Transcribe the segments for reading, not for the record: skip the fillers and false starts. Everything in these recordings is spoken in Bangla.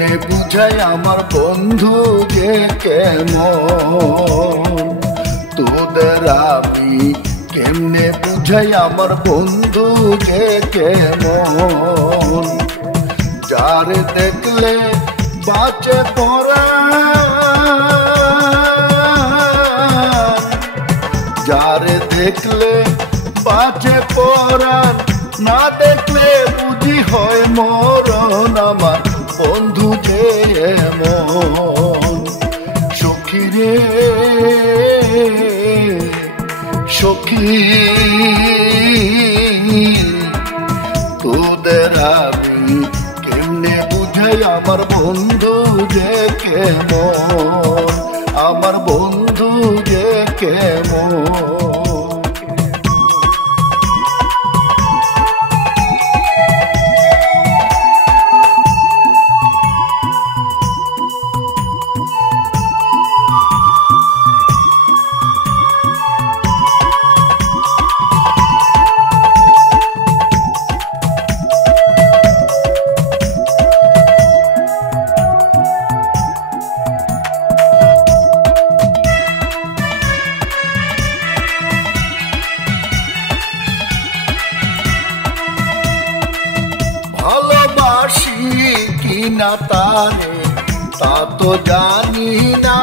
কেমনে বুঝাই আমার বন্ধু যে কেমন তোদের আমি কেমনে বুঝাই আমার বন্ধু যে কেমন যারে দেখলে বাঁচে পরাণ যারে দেখলে বাঁচে পরাণ না দেখলে বুঝি হয় মরণ আমার বন্ধু যে এমন সখী রে সখী তোদের আমি কেমনে বুঝাই আমার বন্ধু যে কেমন আমার বন্ধু যে কেমন না তারে তা তো জানি না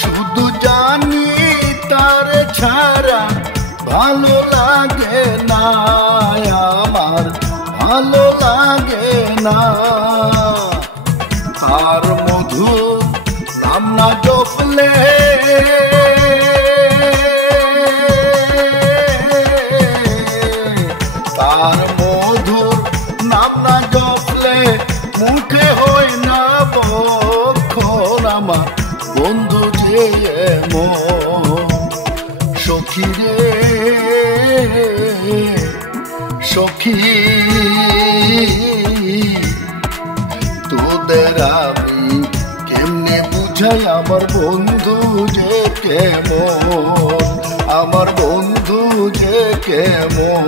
শুধু জানি তারে ছাড়া ভালো লাগে না আমার ভালো লাগে না আর মধু নাম না জপলে তার মধুর নাম না জপলে মুখে হয় না বক্ষণ আমার বন্ধু যে এমন সখী রে সখী তোদের আমি কেমনে বুঝাই আমার বন্ধু যে কেমন আমার বন্ধু যে কেমন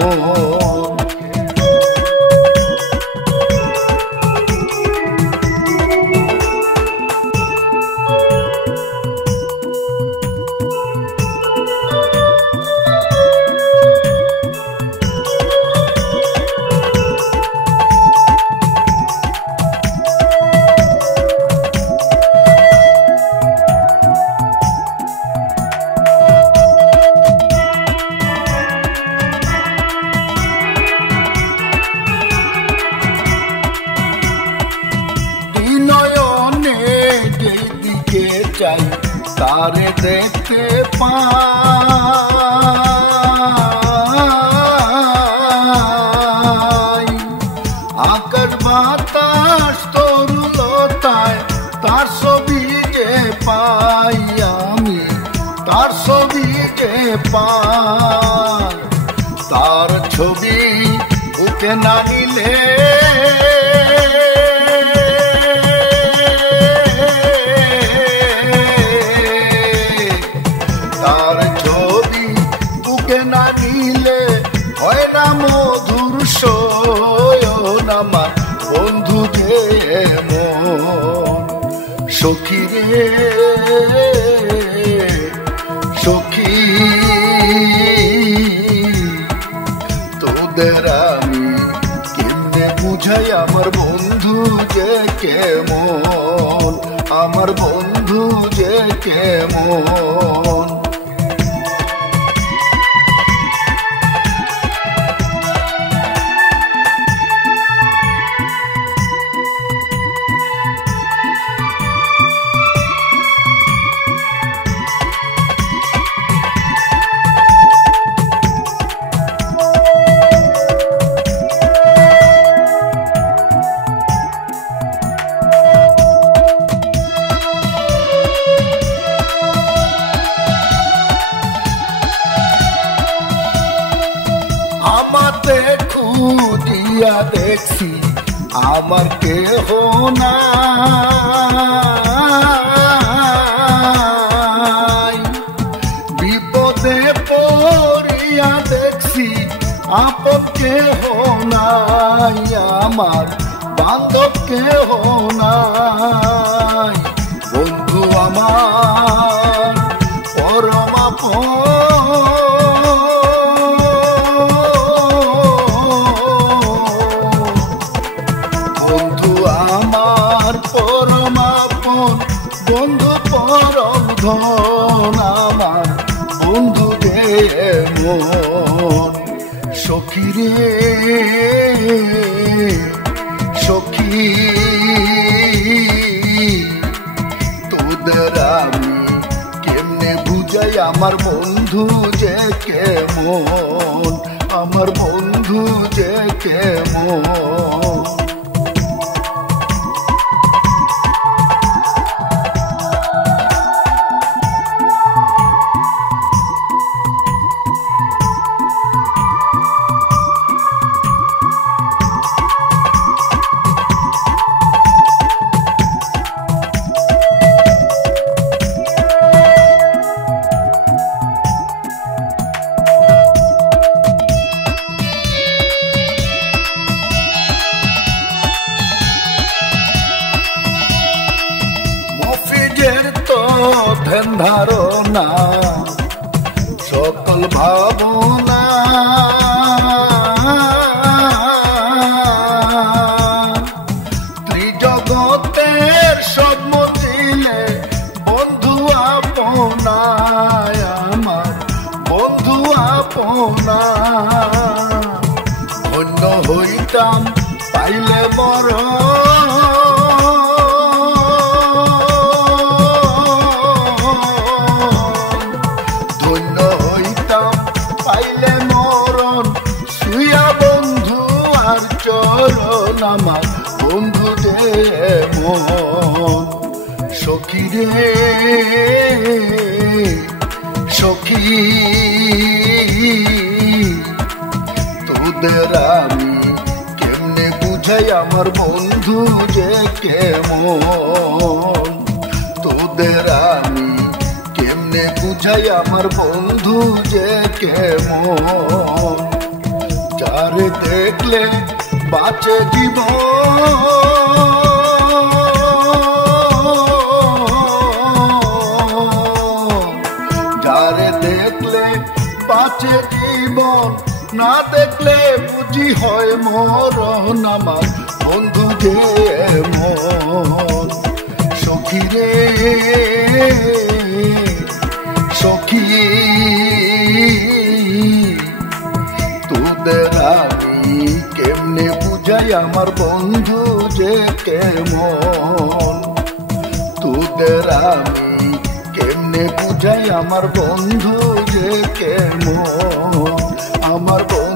চাই তারে দেখতে পাই আকাশ বাতাস তরুলতায় তার ছবি যে পাই আমি তার ছবি যে পাই তার ছবি ওকে না নিলে তার ছবি বুকে না নিলে হয় না মধুর সয়ন আমার বন্ধু যে এমন সখী রে সখী তোদের আমি কেমনে বুঝাই আমার বন্ধু যে কেমন আমার বন্ধু যে কেমন আমাতে খুঁজিয়া দেখছি আমার কেহ নাই বিপদে পড়িয়া দেখছি আপন কেহ নাই, আমার বান্ধব কেহ নাই। বন্ধু আমার পরম আপন, বন্ধু আমার পরম আপন, বন্ধু পরম ধন, আমার বন্ধু রে মন। সখী রে সখী, তোদের আমি কেমনে বুঝাই আমার বন্ধু যে কেমন, আমার বন্ধু যে কেমন। ধ্যান ধারণা সকল ভাবনা, ত্রিজগতের সব মজিলে বন্ধু আপনায়, আমার বন্ধু আপনা। ধন্য হইতাম পাইলে বড়, আমার বন্ধু যে মন। সখী রে সখী, তোদের আমি কেমনে বুঝাই আমার বন্ধু যে কেমন, তোদের আমি কেমনে বুঝাই আমার বন্ধু যে কেমন। যারে দেখলে বাঁচে জীবন, যারে দেখলে বাঁচে জীবন, না দেখলে বুঝি হয় মরণ, আমার বন্ধু যে মন। সখী রে সখী, তোদের আমি কেমনে বুঝাই আমার বন্ধু যে কেমন, তোদের আমি কেমনে বুঝাই আমার বন্ধু যে কেমন, আমার বন্ধু